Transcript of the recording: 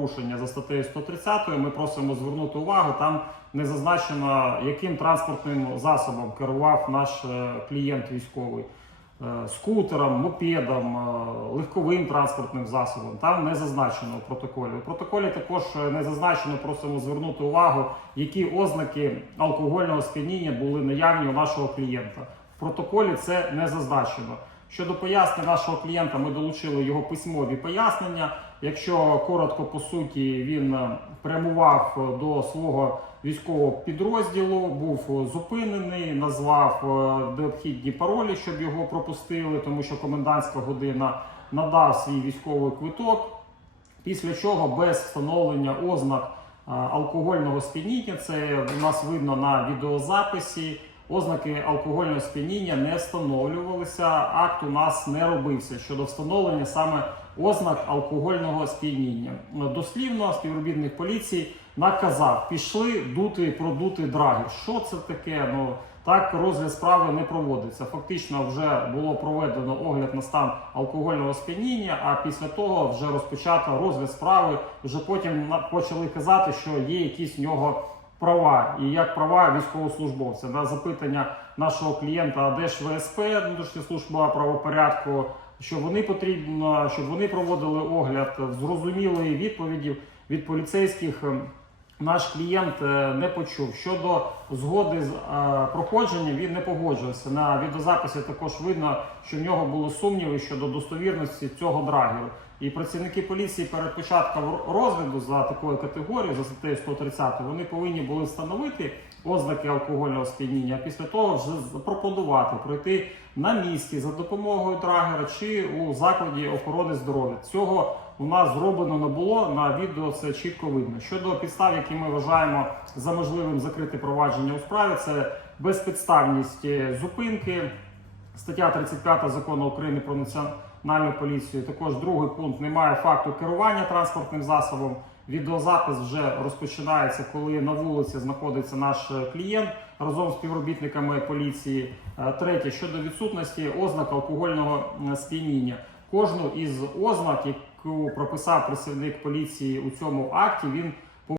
Порушення за статтею 130 ми просимо звернути увагу. Там не зазначено, яким транспортним засобом керував наш е, клієнт військовий. Е, Скутером, мопедом, е, легковим транспортним засобом. Там не зазначено в протоколі. У протоколі також не зазначено, просимо звернути увагу, які ознаки алкогольного сп'яніння були наявні у нашого клієнта. В протоколі це не зазначено. Щодо пояснень нашого клієнта, ми долучили його письмові пояснення. Якщо коротко по суті, він е, прямував е, до свого військового підрозділу, був е, зупинений, назвав необхідні паролі, щоб його пропустили, тому що комендантська година надав свій військовий квиток. Після чого без встановлення ознак алкогольного сп'яніння, це у нас видно на відеозаписі. Ознаки алкогольного сп'яніння не встановлювалися, акт у нас не робився щодо встановлення саме ознак алкогольного сп'яніння. Дослівно співробітник поліції наказав: пішли дути, продути драги. Що це таке? Ну так розгляд справи не проводиться. Фактично, вже було проведено огляд на стан алкогольного сп'яніння. А після того вже розпочато розгляд справи. Вже потім почали казати, що є якісь в нього права і як права військовослужбовця. На запитання нашого клієнта, а де ж ВСП, внутрішня служба правопорядку, що вони потрібно, щоб вони проводили огляд зрозумілої відповіді від поліцейських. ем, Наш клієнт е, не почув щодо згоди з е, проходженням. Він не погоджувався. На відеозаписі також видно, що в нього були сумніви щодо достовірності цього драгеру. І працівники поліції перед початком розгляду за такою категорією, за статтею 130, вони повинні були встановити ознаки алкогольного сп'яніння, а після того вже запропонувати пройти на місці за допомогою драгера чи у закладі охорони здоров'я. Цього у нас зроблено не було. На відео це чітко видно. Щодо підстав, які ми вважаємо за можливим закрити провадження у справі, це безпідставність е, зупинки. Стаття 35 закону України про національну поліцію. Також другий пункт немає факту керування транспортним засобом. Відеозапис вже розпочинається, коли на вулиці знаходиться наш е, клієнт разом з співробітниками поліції. Е, Третє щодо відсутності ознак алкогольного е, сп'яніння. Кожну із ознак, яку прописав працівник поліції у цьому акті, він